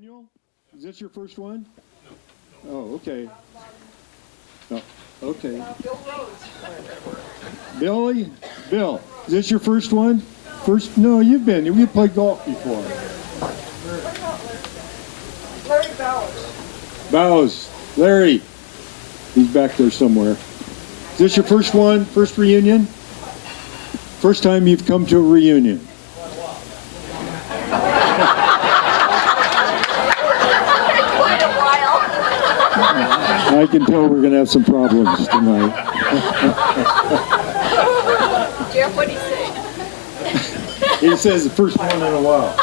Daniel, is this your first one? Oh, okay. Oh, okay. Billy, Bill, is this your first one? First? No, you've played golf before. Larry Bowers. Bowes, Larry, he's back there somewhere. Is this your first one? First reunion? First time you've come to a reunion? Quite a while. I can tell we're going to have some problems tonight. Jeff, what do you say? He says the first one in a while.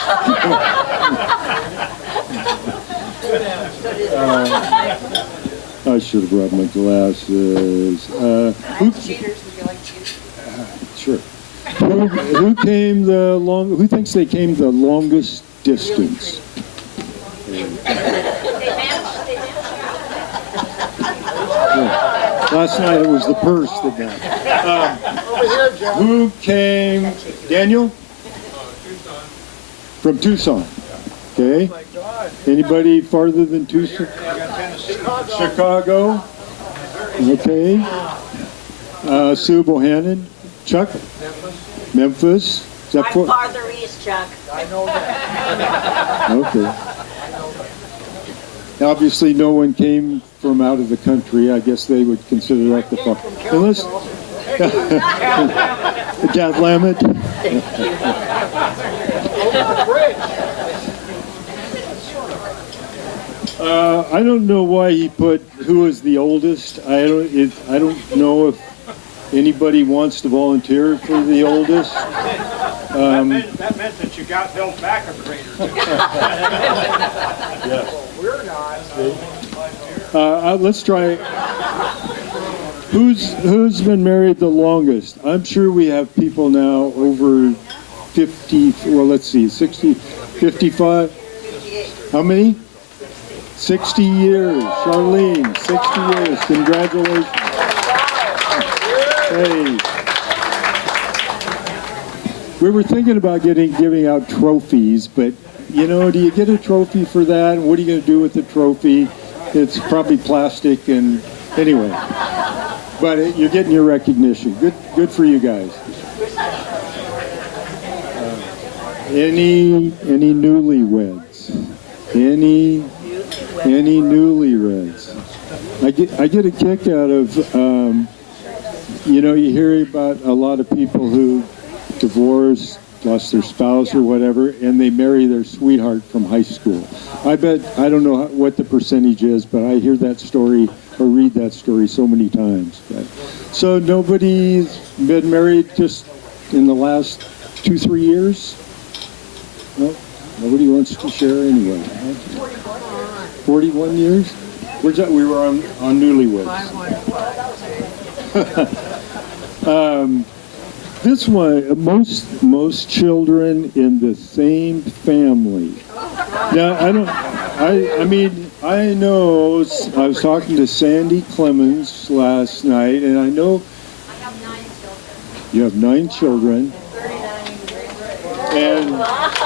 I should have brought my glasses. Cheaters, would you like cheaters? Sure. Who came the long? Who thinks they came the longest distance? Yeah. Last night it was the purse that got. Who came? Daniel? From Tucson. Okay. Anybody farther than Tucson? Chicago. Okay. Sue Bohannon. Chuck? Memphis. Is that I'm farther east, Chuck. Okay. Obviously, no one came from out of the country. I guess they would consider that the far. Unless Cat Lamet. I don't know why he put who is the oldest. I don't know if anybody wants to volunteer for the oldest. That meant that you got Bill back a crater. Yes. We're not. Let's try. Who's been married the longest? I'm sure we have people now over 50. Well, let's see, 60, 55. How many? 60 years. Charlene, 60 years. Congratulations. Hey. We were thinking about giving out trophies, but do you get a trophy for that? What are you going to do with the trophy? It's probably plastic, and anyway. But you're getting your recognition. Good for you guys. Any newlyweds? Any newlyweds? I get a kick out of you hear about a lot of people who divorced, lost their spouse or whatever, and they marry their sweetheart from high school. I don't know what the percentage is, but I hear that story or read that story so many times. So nobody's been married just in the last 2-3 years? No? Nobody wants to share anyway. 41 years? Where's that? We were on Newlyweds. This one, most children in the same family. Now, I know, I was talking to Sandy Clemens last night, and I know I have 9 children. you have 9 children. 39 great-grandchildren. And That's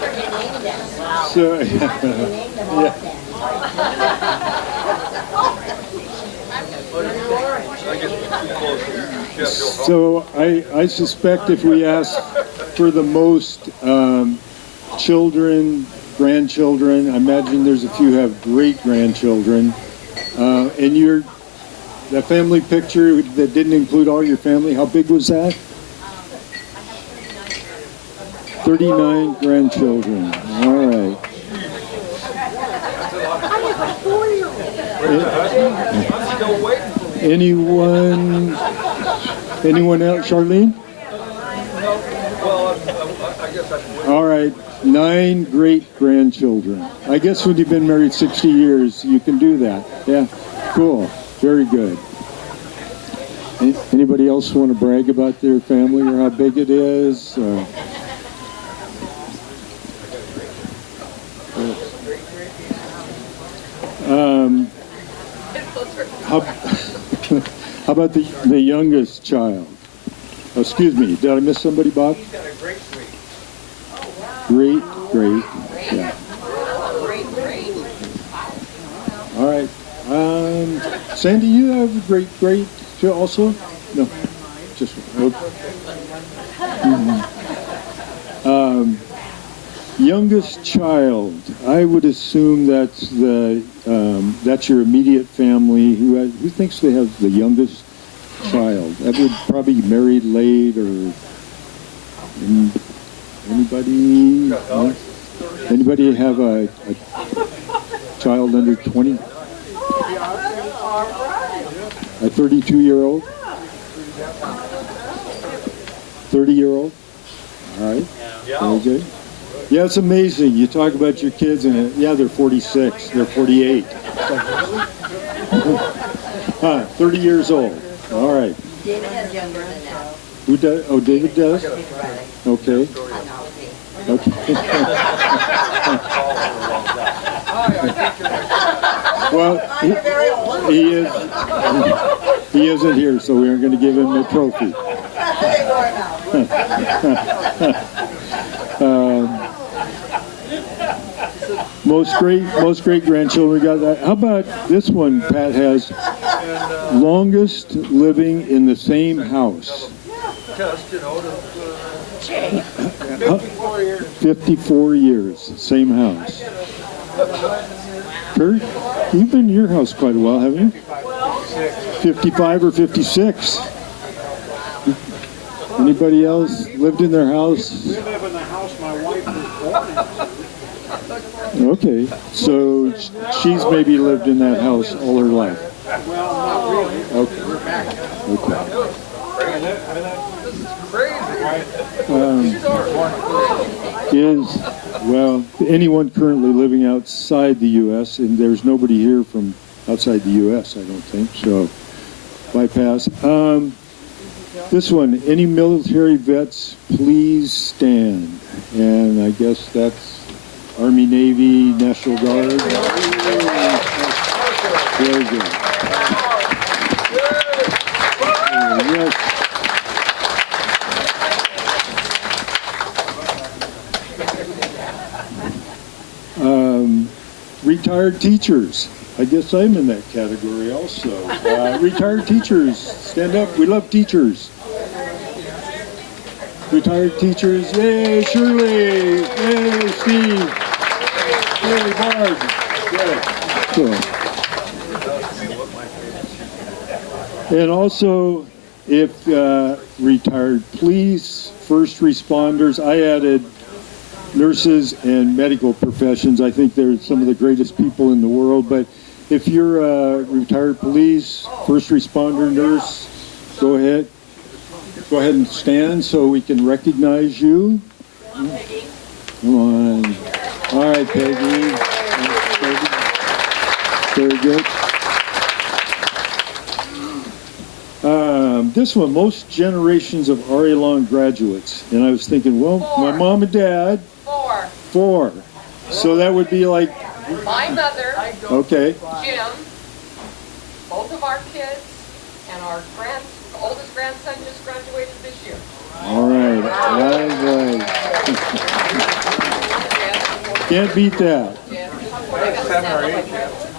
where you named them. Wow. so, You named them all yeah. then. So I suspect if we ask for the most children, grandchildren, I imagine there's a few who have great-grandchildren. And that family picture that didn't include all your family, how big was that? I have 39 39 grandchildren. All right. Anyone else? Charlene? All right. 9 great-grandchildren. I guess when you've been married 60 years, you can do that. Yeah. Cool. Very good. Anybody else want to brag about their family or how big it is? How about the youngest child? Oh, excuse me, did I miss somebody, Bob? He's got a great suite. Great, yeah. All right. Sandy, you have a great too also? No, just one. Okay. Youngest child. I would assume that's that's your immediate family. Who thinks they have the youngest child? That would probably be married late or anybody? Anybody have a child under 20? A 32-year-old? 30-year-old? All right. Very good. Yeah, it's amazing. You talk about your kids and yeah, they're 46, they're 48. 30 years old. All right. David is younger than that. Who does? Oh, David does? Okay. Okay. Well, he isn't here, so we aren't going to give him a trophy. Most great grandchildren got that. How about this one? Pat has longest living in the same house. 54 years, same house. Kurt, you've been in your house quite a while, haven't you? 55 or 56. Anybody else lived in their house? We live in the house my wife was born in. Okay, so she's maybe lived in that house all her life. Well, not really. Okay. We're back. Well, anyone currently living outside the U.S., and there's nobody here from outside the U.S., I don't think, so bypass. This one, any military vets, please stand. And I guess that's Army, Navy, National Guard. Very good. Yes. Retired teachers. I guess I'm in that category also. Retired teachers, stand up. We love teachers. Retired teachers, yay, Shirley, yay, Steve, yay, Barb. Good. And also, if retired police, first responders, I added nurses and medical professions. I think they're some of the greatest people in the world, but if you're a retired police, first responder, nurse, go ahead and stand so we can recognize you. Come on. All right, Peggy. Very good. This one, most generations of RA Long graduates. And I was thinking, well, my mom and dad, 4. So that would be like, My mother, okay. Jim, both of our kids, and our oldest grandson just graduated this year. All right. Can't beat that.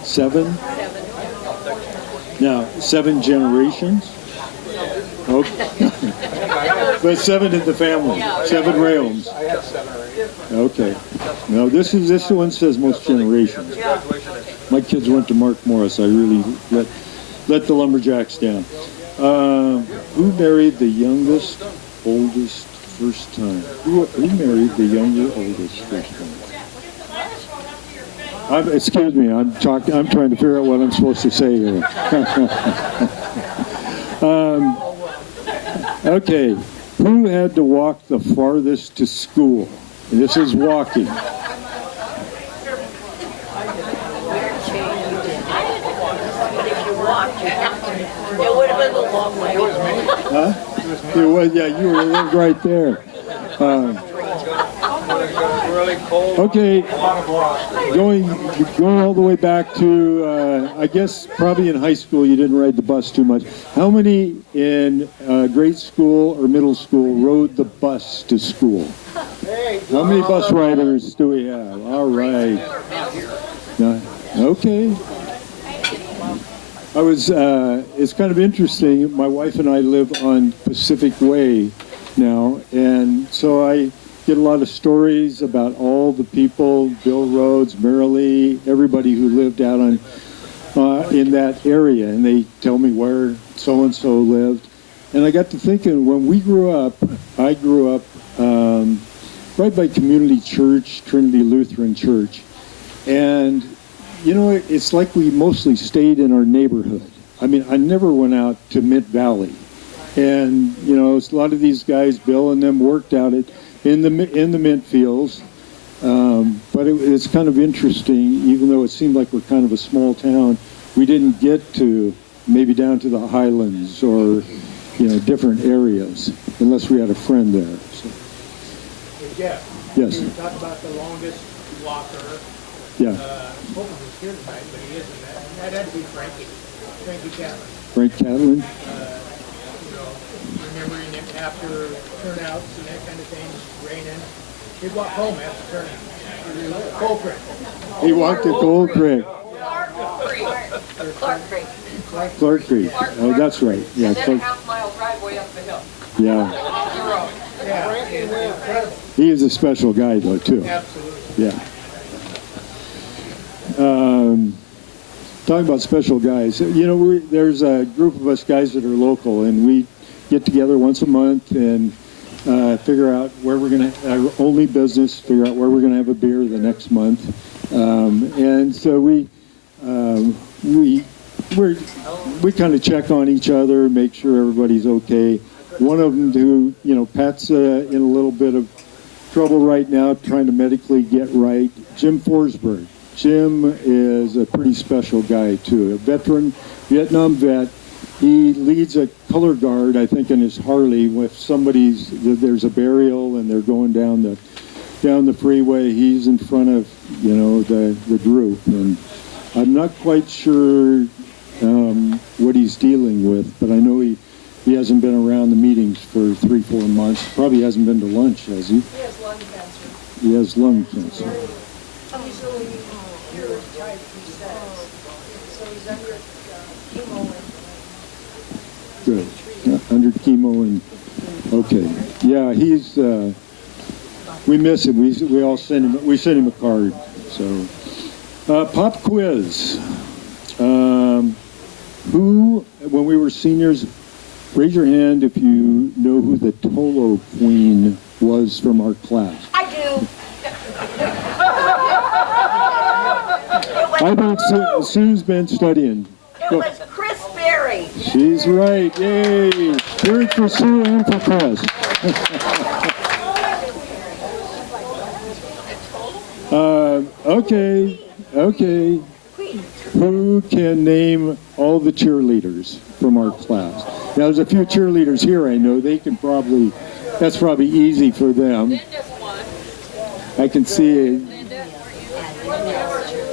7? Now, 7 generations? Okay. But 7 in the family. 7 realms. I have 7 or 8. Okay. Now this one says most generations. My kids went to Mark Morris. I really let the lumberjacks down. Who married the youngest, oldest first time? Who married the younger, oldest first time? Excuse me. I'm trying to figure out what I'm supposed to say here. Okay. Who had to walk the farthest to school? This is walking. It would have been a long way. Huh? It was, yeah, you were right there. got really cold. Okay, A lot of frost. going all the way back to, I guess probably in high school you didn't ride the bus too much. How many in grade school or middle school rode the bus to school? How many bus riders do we have? All right. No, okay. It's kind of interesting. My wife and I live on Pacific Way now, and so I get a lot of stories about all the people, Bill Rhodes, Marilee, everybody who lived out on in that area, and they tell me where so-and-so lived. And I got to thinking, when we grew up, I grew up right by Community Church, Trinity Lutheran Church, and you know, it's like we mostly stayed in our neighborhood. I mean, I never went out to Mint Valley. And, you know, a lot of these guys, Bill and them, worked out in the mint fields. But it's kind of interesting, even though it seemed like we're kind of a small town, we didn't get to maybe down to the highlands or, you know, different areas, unless we had a friend there. So, Jeff, yes, you talked about the longest walker. yeah, Hoping he's here tonight, but he isn't. That had to be Frankie Catlin. Frank Catlin. You know, remembering him after turnouts and that kind of thing, raining. He'd walk home after turnout. Cold Creek. He walked to Gold Creek, Clark Creek. Clark Creek. Oh, that's right. Yeah, And then a Clark, half-mile driveway up the hill, yeah. off the road. Yeah, incredible. He is a special guy, though, too. Absolutely. Yeah. Talking about special guys, you know, there's a group of us guys that are local, and we get together once a month and figure out where we're going to, our only business, figure out where we're going to have a beer the next month. And so we kind of check on each other, make sure everybody's okay. One of them who, you know, Pat's in a little bit of trouble right now, trying to medically get right, Jim Forsberg. Jim is a pretty special guy, too. A veteran, Vietnam vet. He leads a color guard, I think, in his Harley. If there's a burial and they're going down the freeway, he's in front of, you know, the group. And I'm not quite sure what he's dealing with, but I know he hasn't been around the meetings for 3-4 months. Probably hasn't been to lunch, has he? He has lung cancer. He has lung cancer. He's really pure type, he says. So he's under chemo and Good. Under chemo and, okay. Yeah, he's, we miss him. We all send him a card. So, pop quiz. Who, when we were seniors, raise your hand if you know who the Tolo Queen was from our class. I do. I think Sue's been studying. It was Chris Berry. She's right. Yay. Here's for Sue and for Chris. Okay. Who can name all the cheerleaders from our class? Now, there's a few cheerleaders here I know. They can probably, that's probably easy for them. Linda's one. I can see it. Linda, are you?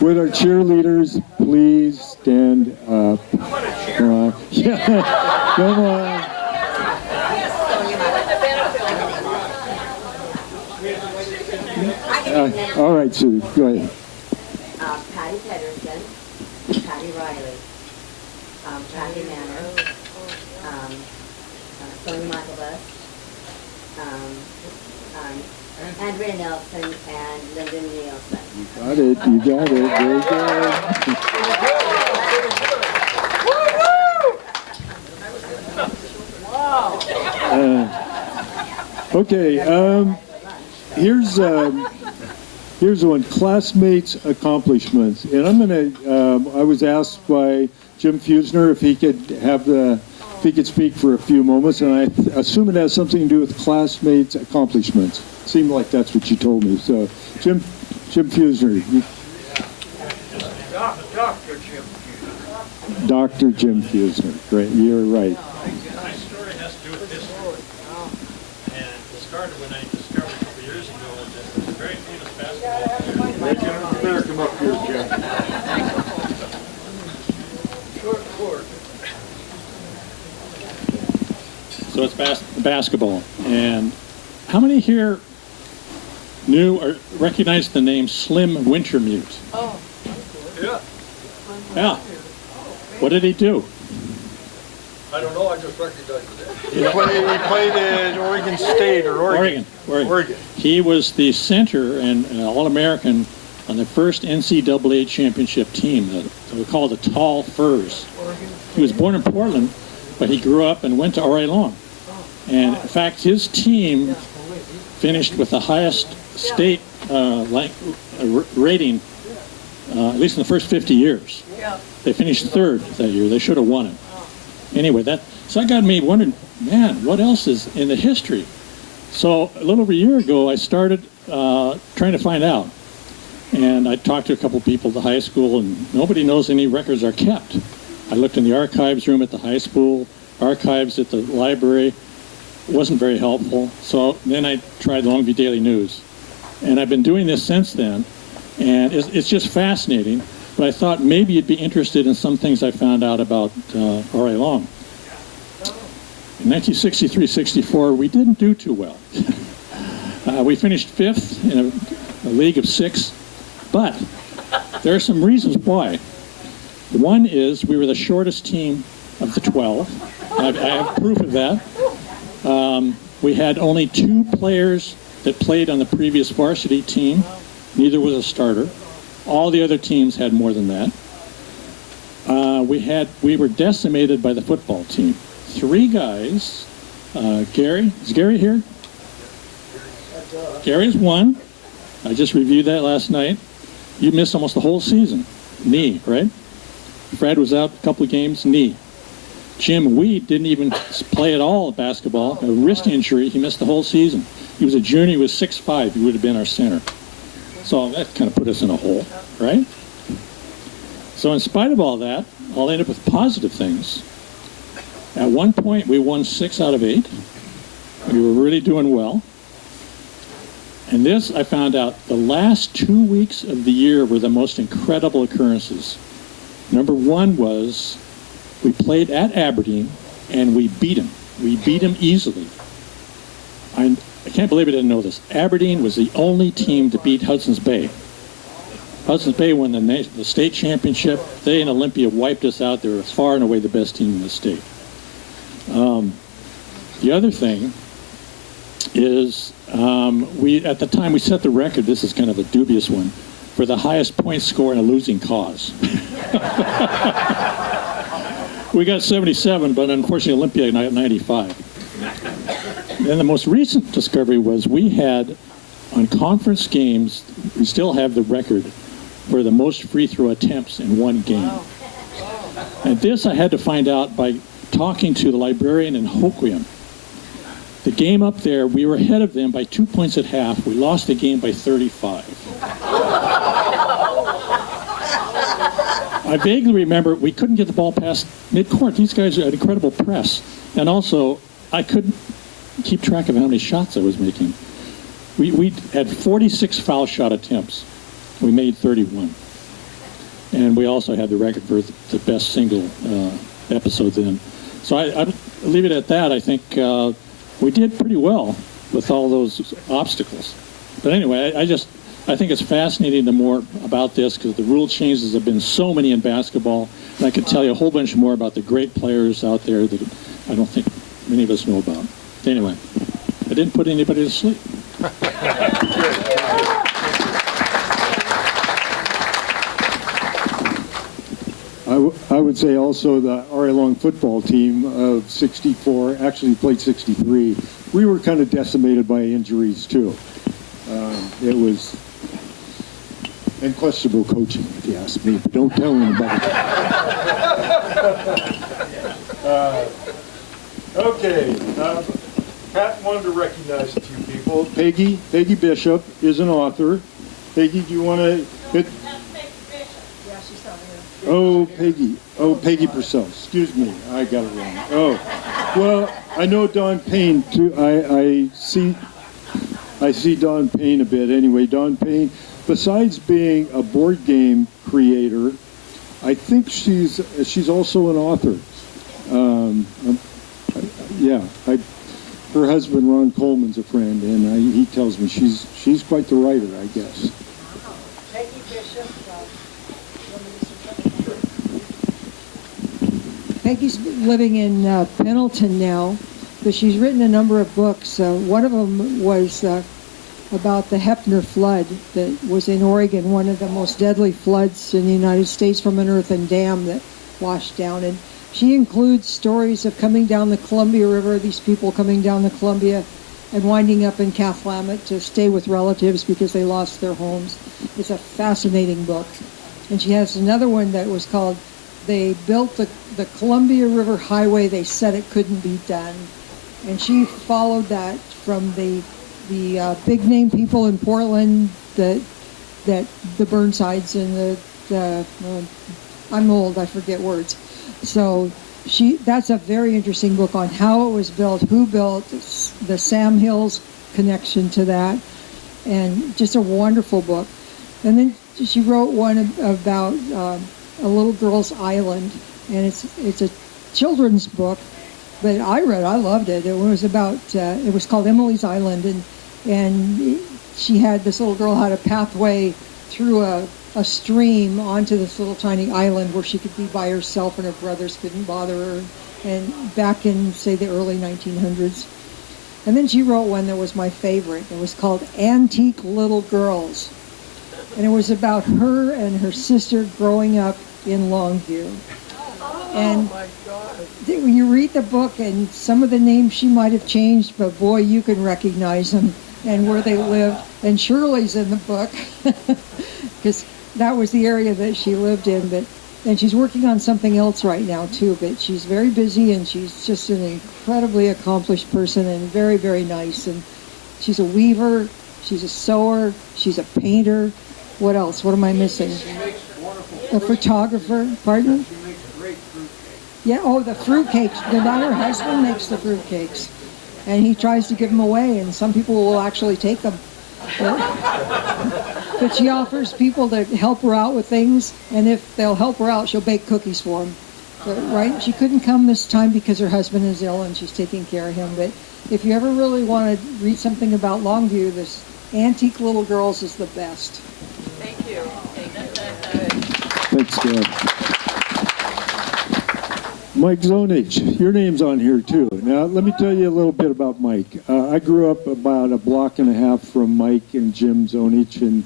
Would our cheerleaders please stand up? Yeah, come on. All right, Sue, go ahead. Patty Pedersen, Patty Riley, Patty Manor, Sonia Michaelbus, Andrea Nelson, and Linda Nielsen. You got it. Very good. Okay, here's one, classmates' accomplishments. And I'm gonna, I was asked by Jim Fusner if he could speak for a few moments, and I assume it has something to do with classmates' accomplishments. Seemed like that's what you told me. So, Jim Fusner. Dr. Jim Fusner. Great, you're right. My story has to do with history. And it's started when I discovered a couple years ago that there's a very famous basketball player. You better come up here, Jim. Short cord. So it's basketball. And how many here knew or recognized the name Slim Wintermute? Oh, Yeah, Yeah. What did he do? I don't know, I just recognized it. He played at Oregon State or Oregon. Oregon. He was the center and All-American on the first NCAA championship team. They were called the Tall Furs. He was born in Portland, but he grew up and went to RA Long. And in fact, his team finished with the highest state rating, at least in the first 50 years. yeah. They finished third that year. They should have won it. Anyway, that got me wondering, man, what else is in the history? So a little over a year ago, I started trying to find out. And I talked to a couple people at the high school, and nobody knows any records are kept. I looked in the archives room at the high school, archives at the library. It wasn't very helpful. So then I tried the Longview Daily News. And I've been doing this since then. And it's just fascinating. But I thought maybe you'd be interested in some things I found out about R.A. Long. In 1963-64, we didn't do too well. We finished fifth in a league of 6, but there are some reasons why. One is we were the shortest team of the 12. I have proof of that. We had only 2 players that played on the previous varsity team. Neither was a starter. All the other teams had more than that. We were decimated by the football team. 3 guys. Gary, is Gary here? Gary's 1. I just reviewed that last night. You missed almost the whole season. Knee, right? Fred was out a couple of games, knee. Jim Weed didn't even play at all at basketball. A wrist injury, he missed the whole season. He was a junior, he was 6'5", he would have been our center. So that kind of put us in a hole, right? So in spite of all that, I'll end up with positive things. At one point, we won 6 out of 8. We were really doing well. And this, I found out, the last 2 weeks of the year were the most incredible occurrences. Number 1 was we played at Aberdeen, and we beat them. We beat them easily. I can't believe I didn't know this. Aberdeen was the only team to beat Hudson's Bay. Hudson's Bay won the state championship. They and Olympia wiped us out. They were far and away the best team in the state. The other thing is at the time we set the record, this is kind of a dubious one, for the highest point score in a losing cause. We got 77, but unfortunately Olympia got 95. And the most recent discovery was we had, on conference games, we still have the record for the most free throw attempts in one game. And this I had to find out by talking to the librarian in Hoquiam. The game up there, we were ahead of them by 2 points at half. We lost the game by 35. I vaguely remember we couldn't get the ball past midcourt. These guys had incredible press. And also, I couldn't keep track of how many shots I was making. We had 46 foul shot attempts. We made 31. And we also had the record for the best single episode then. So I leave it at that. I think we did pretty well with all those obstacles. But anyway, I think it's fascinating to more about this because the rule changes have been so many in basketball. And I could tell you a whole bunch more about the great players out there that I don't think many of us know about. Anyway, I didn't put anybody to sleep. I would say also the R.A. Long football team of 64, actually played 63, we were kind of decimated by injuries too. It was questionable coaching, if you ask me, but don't tell anybody. Okay, Pat wanted to recognize a few people. Peggy Bishop is an author. Peggy, do you want to hit? Oh, Peggy Purcell. Excuse me, I got it wrong. Oh, well, I know Don Payne too. I see I see Don Payne a bit. Anyway, Don Payne, besides being a board game creator, I think she's also an author. Her husband Ron Coleman's a friend, and he tells me she's quite the writer, I guess. Peggy Bishop. Peggy's living in Pendleton now, but she's written a number of books. One of them was about the Hepner flood that was in Oregon, one of the most deadly floods in the United States from an earthen dam that washed down. And she includes stories of coming down the Columbia River, these people coming down the Columbia and winding up in Cathlamet to stay with relatives because they lost their homes. It's a fascinating book. And she has another one that was called They Built the Columbia River Highway, They Said It Couldn't Be Done. And she followed that from the big name people in Portland that the Burnsides and I'm old, I forget words. So that's a very interesting book on how it was built, who built, the Sam Hills connection to that, and just a wonderful book. And then she wrote one about a little girl's island, and it's a children's book, but I loved it. It was about it was called Emily's Island, and she had this little girl had a pathway through a stream onto this little tiny island where she could be by herself and her brothers couldn't bother her, and back in, say, the early 1900s. And then she wrote one that was my favorite. It was called Antique Little Girls, and it was about her and her sister growing up in Longview. And when you read the book, and some of the names she might have changed, but boy, you can recognize them and where they lived. And Shirley's in the book because that was the area that she lived in. And she's working on something else right now too, but she's very busy, and she's just an incredibly accomplished person and very, very nice. And she's a weaver, she's a sewer, she's a painter. What else? What am I missing? A photographer. Pardon? She makes great fruitcakes. Yeah, the fruitcakes. Her husband makes the fruitcakes. And he tries to give them away, and some people will actually take them. But she offers people to help her out with things, and if they'll help her out, she'll bake cookies for them. But, right? She couldn't come this time because her husband is ill and she's taking care of him. But if you ever really want to read something about Longview, this Antique Little Girls is the best. Thank you. Thank you. Thanks, Deb. Mike Zonich, your name's on here too. Now, let me tell you a little bit about Mike. I grew up about a block and a half from Mike and Jim Zonich, and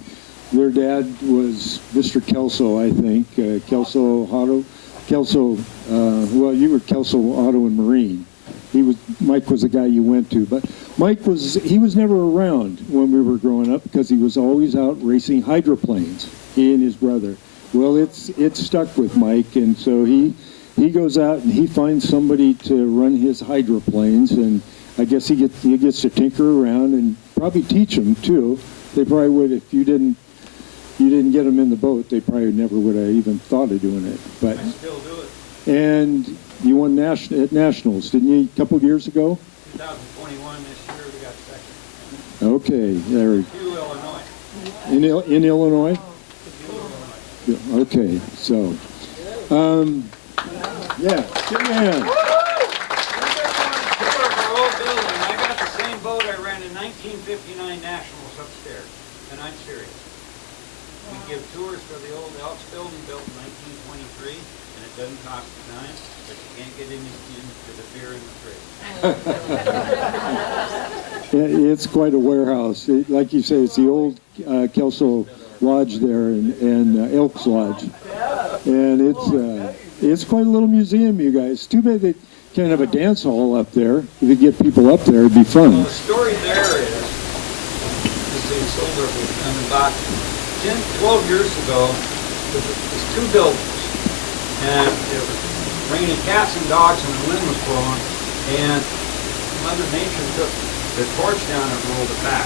their dad was Mr. Kelso, I think. Kelso Auto. Well, you were Kelso Auto and Marine. Mike was the guy you went to, but he was never around when we were growing up because he was always out racing hydroplanes, he and his brother. Well, it's stuck with Mike, and so he goes out and he finds somebody to run his hydroplanes, and I guess he gets to tinker around and probably teach them too. They probably would if you didn't get them in the boat. They probably never would have even thought of doing it. But I still do it. and you won at nationals, didn't you? A couple of years ago. 2021 this year we got second. Okay, there. To Illinois. In Illinois. To Illinois. Yeah, okay, so. Yeah, give me a hand. Tour of our old building. I got the same boat I ran in 1959 Nationals upstairs, and I'm serious. We give tours for the old Elks building built in 1923, and it doesn't cost a dime, but you can't get into the beer in the fridge. It's quite a warehouse. Like you say, it's the old Kelso Lodge there and Elks Lodge. And it's quite a little museum, you guys. Too bad they can't have a dance hall up there. If you get people up there, it'd be fun. Well, the story there is, it's older than about 10, 12 years ago, there's two buildings, and it was raining cats and dogs, and the wind was blowing, and Mother Nature took the torch down and rolled it back,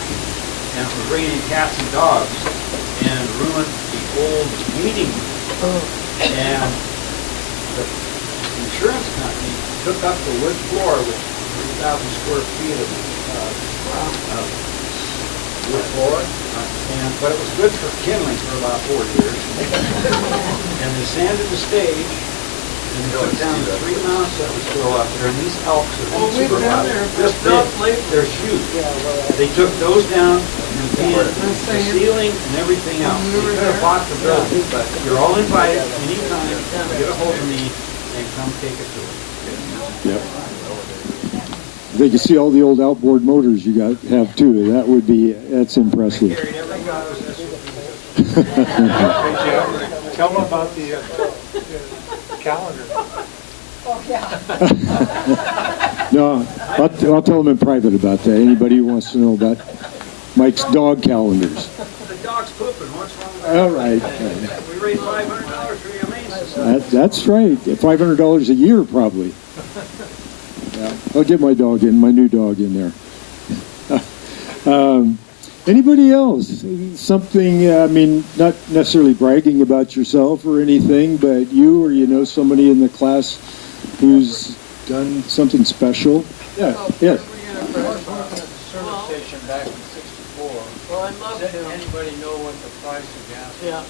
and it was raining cats and dogs, and ruined the old meeting room. And the insurance company took up the wood floor with 3,000 square feet of wood floor, but it was good for kindling for about 4 years. And they sanded the stage, and they took down 3 mounts that was still up there, and these elks are super loud. This big, they're huge. They took those down and painted the ceiling and everything else. You could have bought the building, but you're all invited anytime, get a hold of me, and come take a tour. Yep. They can see all the old outboard motors you have too. That's impressive. Tell them about the calendar. No, I'll tell them in private about that. Anybody who wants to know about Mike's dog calendars. The dog's pooping, what's wrong with All right. that? We raised $500 for your Humane Society. That's right. $500 a year, probably. Yeah, I'll get my new dog in there. Anybody else? Something, I mean, not necessarily bragging about yourself or anything, but you or somebody in the class who's done something special? Yeah, yes. I was working at the service station back in '64. Well, I'd love Does to. anybody know what the price of gas is? Yeah.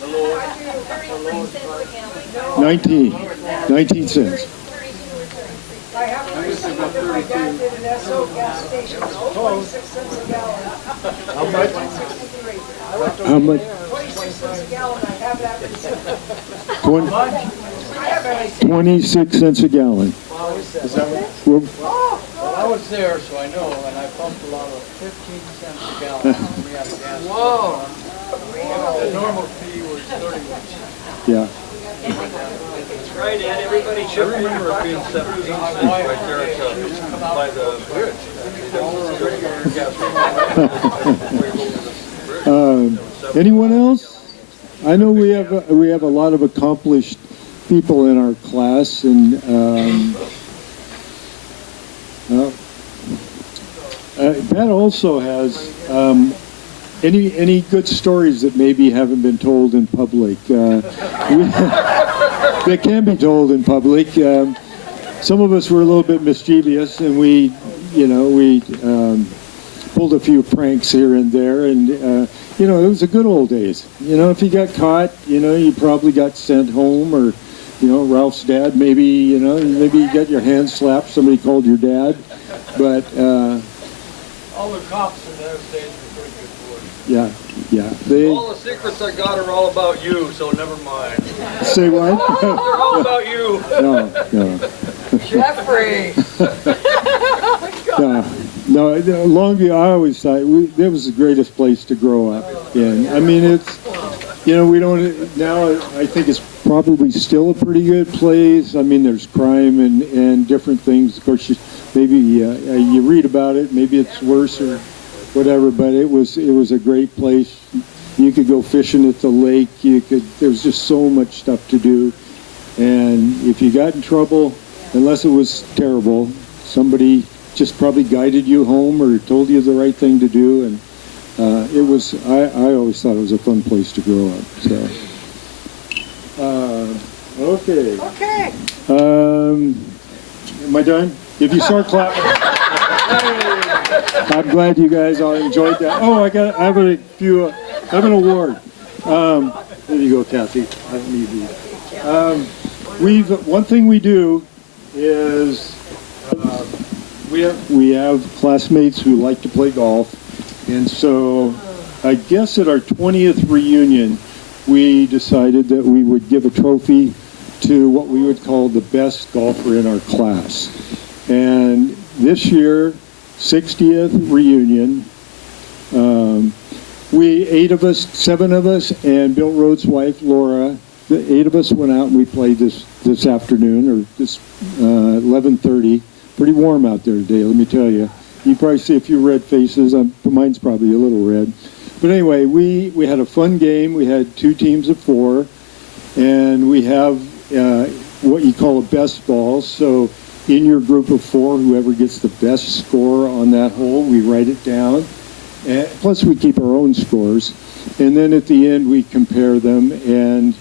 The lowest price? 19 cents. I have to receive that my dad did an SO gas station, it was 26 cents a gallon. How much? 1963. How much? 26 cents a gallon, I have that receipt. 20, I have that receipt. 26 cents a gallon. Is that what? Well, Well, I was there, so I know, and I pumped a lot of 15 cents a gallon when we had a gas. Whoa. The normal fee was 31 cents. yeah. That's right, Ed, everybody should remember it being 17 cents right there by the bridge. Anyone else? I know we have a lot of accomplished people in our class, and Pat also has any good stories that maybe haven't been told in public. That can be told in public. Some of us were a little bit mischievous, and we pulled a few pranks here and there, and it was the good old days. If you got caught, you probably got sent home, or Ralph's dad, maybe you got your hand slapped. Somebody called your dad, but All the cops in those days were pretty good boys. yeah. All the secrets I got are all about you, so never mind. Say what? They're all about you. No. Jeffrey. No, Longview, I always thought that was the greatest place to grow up in. I mean, it's, we don't, now I think it's probably still a pretty good place. I mean, there's crime and different things. Of course, maybe you read about it, maybe it's worse or whatever, but it was a great place. You could go fishing at the lake. There was just so much stuff to do. And if you got in trouble, unless it was terrible, somebody just probably guided you home or told you the right thing to do. And I always thought it was a fun place to grow up. So, okay. Okay. Am I done? If you start clapping. I'm glad you guys all enjoyed that. Oh, I have an award. There you go, Kathy. I don't need these. One thing we do is we have classmates who like to play golf, and so I guess at our 20th reunion, we decided that we would give a trophy to what we would call the best golfer in our class. And this year, 60th reunion, seven of us, and Bill Rhodes' wife, Laura, the 8 of us went out and we played this afternoon, or this 11:30. Pretty warm out there today, let me tell you. You probably see a few red faces. Mine's probably a little red. But anyway, we had a fun game. We had 2 teams of 4, and we have what you call a best ball. So in your group of 4, whoever gets the best score on that hole, we write it down. And plus, we keep our own scores. And then at the end, we compare them. And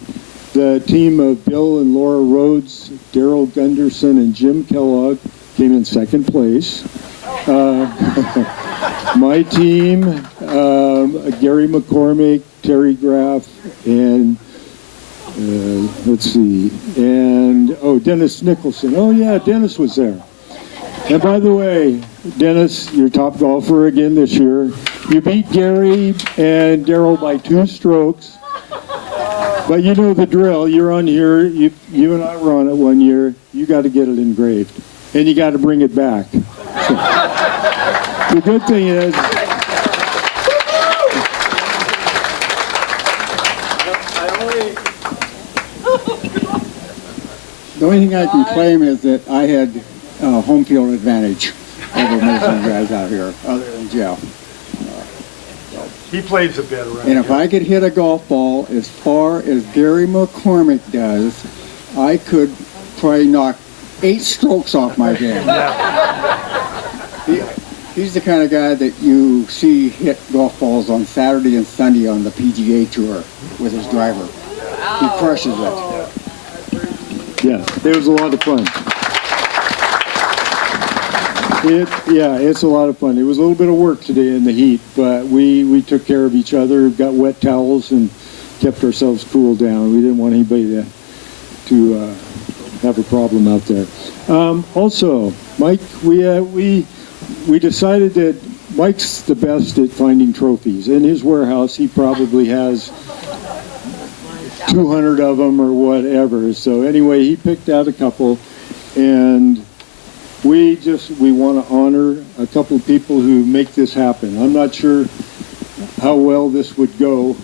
the team of Bill and Laura Rhodes, Daryl Gunderson, and Jim Kellogg came in second place. My team, Gary McCormick, Terry Graff, and let's see, and Dennis Nicholson. Oh yeah, Dennis was there. And by the way, Dennis, you're top golfer again this year. You beat Gary and Daryl by 2 strokes. But you know the drill. You're on here. You and I were on it one year. You got to get it engraved, and you got to bring it back. So, the good thing is, the only thing I can claim is that I had home field advantage over most of you guys out here, other than Jeff. he plays a bit around. And if I could hit a golf ball as far as Gary McCormick does, I could probably knock 8 strokes off my game. He's the kind of guy that you see hit golf balls on Saturday and Sunday on the PGA Tour with his driver. He crushes it. Yeah, it was a lot of fun. It's a lot of fun. It was a little bit of work today in the heat, but we took care of each other, got wet towels, and kept ourselves cool down. We didn't want anybody to have a problem out there. Also, Mike, we decided that Mike's the best at finding trophies. In his warehouse, he probably has 200 of them or whatever. So anyway, he picked out a couple, and we want to honor a couple of people who make this happen. I'm not sure how well this would go,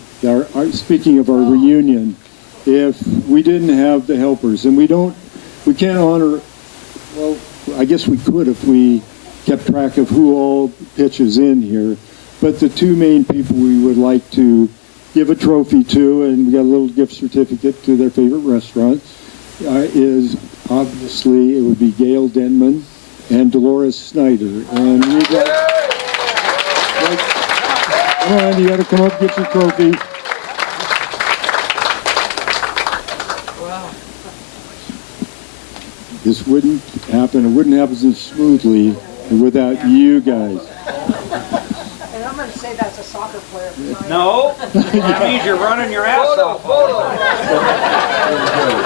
speaking of our reunion, if we didn't have the helpers. And we can't honor, well, I guess we could if we kept track of who all pitches in here. But the 2 main people we would like to give a trophy to, and we got a little gift certificate to their favorite restaurant, is obviously, it would be Gail Denman and Dolores Snyder. And we got, come on, you got to come up, get your trophy. This wouldn't happen. It wouldn't happen so smoothly without you guys. And I'm gonna say that's a soccer player. No, that means you're running your ass off.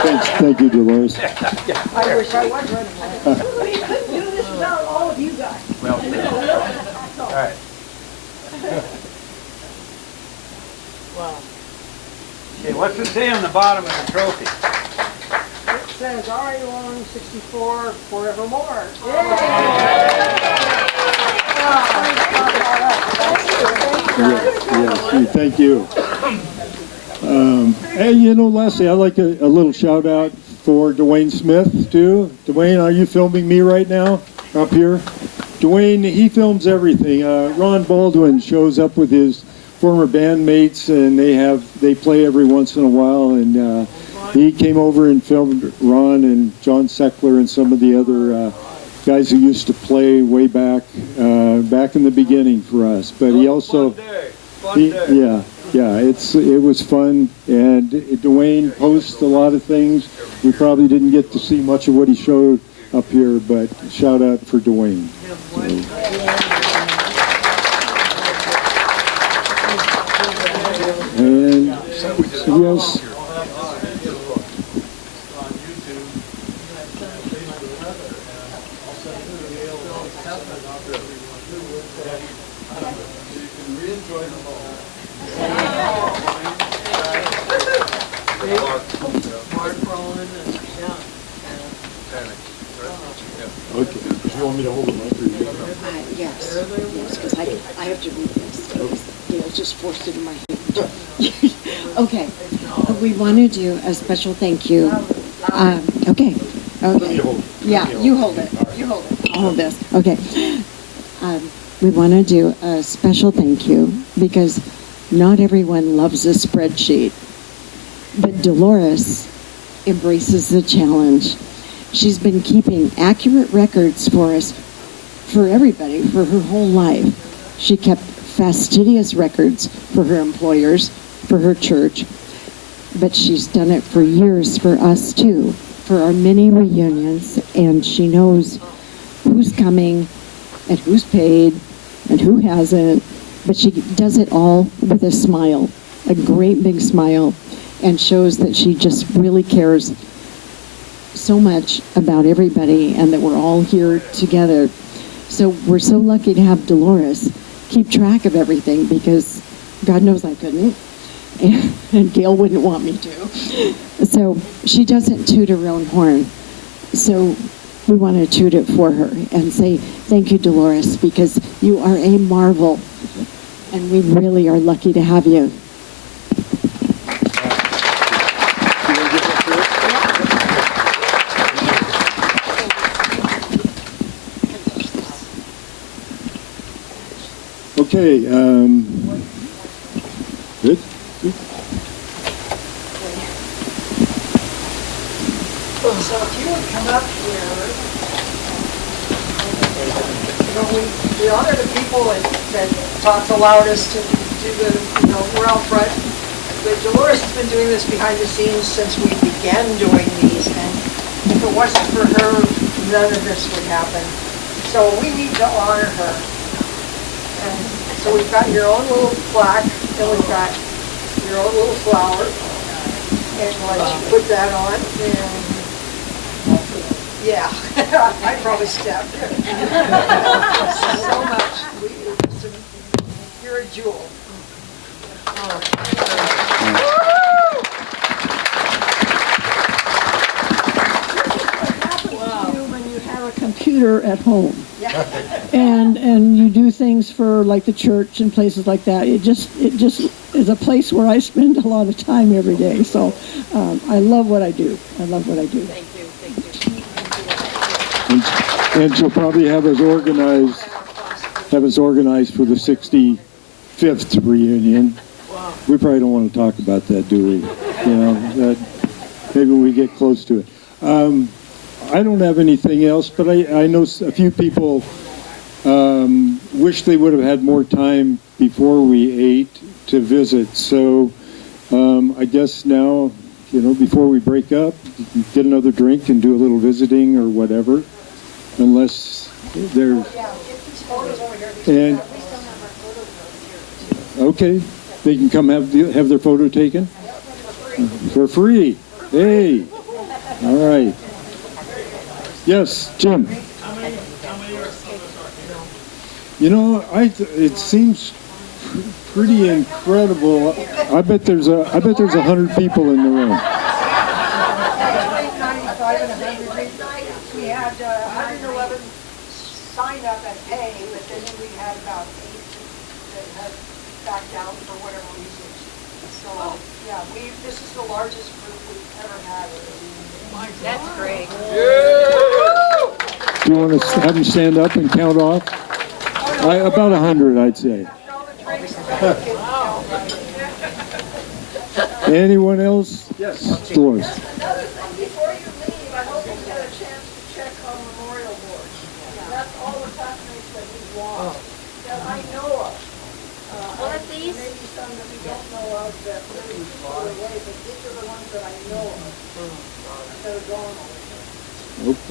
Thanks. Thank you, Dolores. I wish I was running that. We couldn't do this without all of you guys. Well, all right. Okay, what's it say on the bottom of the trophy? It says RA164 forevermore. Yes, thank you. Hey, lastly, I'd like a little shout out for Dwayne Smith, too. Dwayne, are you filming me right now up here? Dwayne, he films everything. Ron Baldwin shows up with his former bandmates, and they play every once in a while, and he came over and filmed Ron and John Seckler and some of the other guys who used to play way back in the beginning for us. But he also, it was fun. And Dwayne posts a lot of things. We probably didn't get to see much of what he showed up here, but shout out for Dwayne. And who else? Okay. You want me to hold the mic or you? Yes, because I have to read this. It's just forced into my hand. Okay, we want to do a special thank you. Okay. Yeah, you hold it. You hold it. I'll hold this. Okay. We want to do a special thank you because not everyone loves a spreadsheet, but Dolores embraces the challenge. She's been keeping accurate records for us, for everybody, for her whole life. She kept fastidious records for her employers, for her church, but she's done it for years for us too, for our many reunions, and she knows who's coming and who's paid and who hasn't, but she does it all with a smile, a great big smile, and shows that she just really cares so much about everybody and that we're all here together. So we're so lucky to have Dolores keep track of everything, because God knows I couldn't, and Gail wouldn't want me to. So she doesn't toot her own horn. So we want to toot it for her and say, thank you, Dolores, because you are a marvel, and we really are lucky to have you. Okay, good. So if you would come up here, we honor the people that talk the loudest to do we're out front. But Dolores has been doing this behind the scenes since we began doing these, and if it wasn't for her, none of this would happen. So we need to honor her. And so we've got your own little plaque, and we've got your own little flower. And why don't you put that on? And yeah, I probably stepped. So much. You're a jewel. When you have a computer at home and you do things for like the church and places like that, it just is a place where I spend a lot of time every day. So I love what I do. I love what I do. Thank you. And she'll probably have us organized for the 65th reunion. We probably don't want to talk about that, do we? That maybe when we get close to it. I don't have anything else, but I know a few people wish they would have had more time before we ate to visit. So I guess now, before we break up, you can get another drink and do a little visiting or whatever, unless there's... And okay, they can come have their photo taken for free. Hey, all right. Yes, Jim. It seems pretty incredible. I bet there's 100 people in the room. 95 and 100. We had 111 sign up and pay, but then we had about 8 that had backed out for whatever reason. So yeah, this is the largest group we've ever had. That's great. Do you want to have them stand up and count off? About 100, I'd say. Anyone else? Yes, Dolores. Another thing before you leave, I hope you get a chance to check on Memorial Board. That's all the classmates that we want, that I know of. Maybe some that we don't know of that really far away, but these are the ones that I know of that are gone already.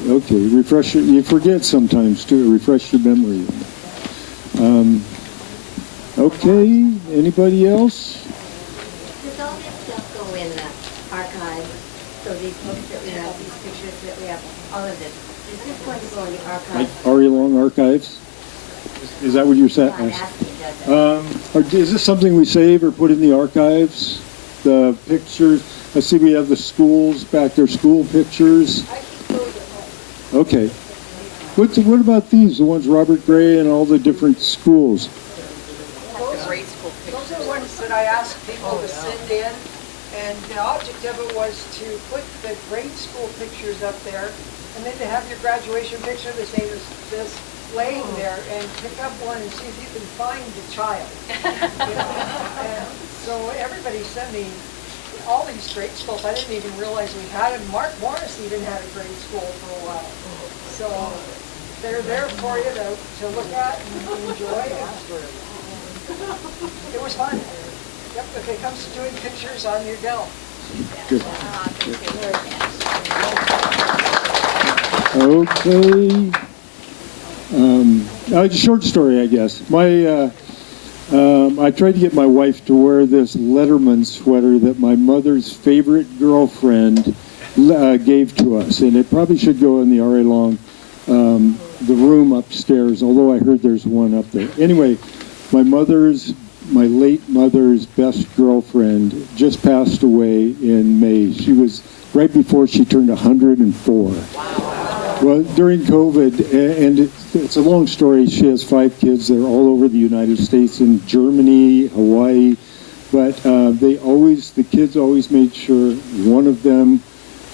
Okay, you forget sometimes too. Refresh your memory. Okay, anybody else? Does all this stuff go in the archive? So these books that we have, these pictures that we have, all of this, is this going to go in the archive? Like Ari Long Archives? Is that what you're saying? I'm asking, does it? Or is this something we save or put in the archives? The pictures? I see we have the schools back there, school pictures. Okay. What about these? The ones Robert Gray and all the different schools? Those are the ones that I asked people to send in, and the object of it was to put the grade school pictures up there, and then to have your graduation picture the same as this laying there, and pick up one and see if you can find the child. And so everybody sent me all these grade schools. I didn't even realize we had them. Mark Morris even had a grade school for a while. So they're there for you to look at and enjoy. It was fun. Yep, if it comes to doing pictures on your Dell. Good. Okay. A short story, I guess. My I tried to get my wife to wear this Letterman sweater that my mother's favorite girlfriend gave to us, and it probably should go in the R.A. Long, the room upstairs, although I heard there's one up there. Anyway, my late mother's best girlfriend just passed away in May. She was right before she turned 104. Well, during COVID, and it's a long story, she has 5 kids. They're all over the United States and Germany, Hawaii, but the kids always made sure one of them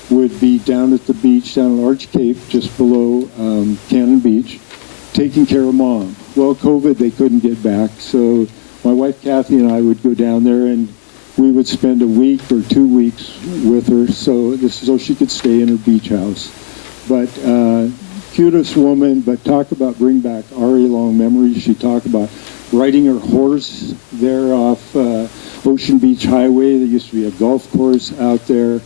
would be down at the beach, down at Arch Cape, just below Cannon Beach, taking care of Mom. Well, COVID, they couldn't get back, so my wife Kathy and I would go down there, and we would spend a week or 2 weeks with her, so she could stay in her beach house. But cutest woman, but talk about bring back R.A. Long memories. She talked about riding her horse there off Ocean Beach Highway. There used to be a golf course out there,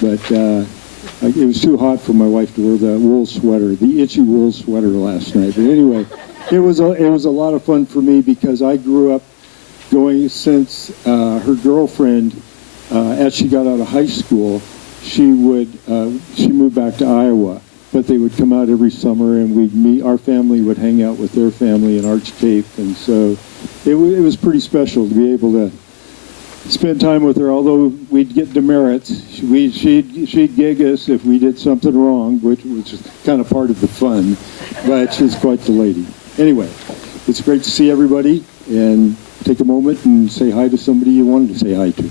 but it was too hot for my wife to wear the wool sweater, the itchy wool sweater last night. But anyway, it was a lot of fun for me because I grew up going since her girlfriend, as she got out of high school, she moved back to Iowa, but they would come out every summer and we'd meet, our family would hang out with their family in Arch Cape, and so it was pretty special to be able to spend time with her, although we'd get demerits. She'd gig us if we did something wrong, which was kind of part of the fun, but she's quite the lady. Anyway, it's great to see everybody, and take a moment and say hi to somebody you wanted to say hi to.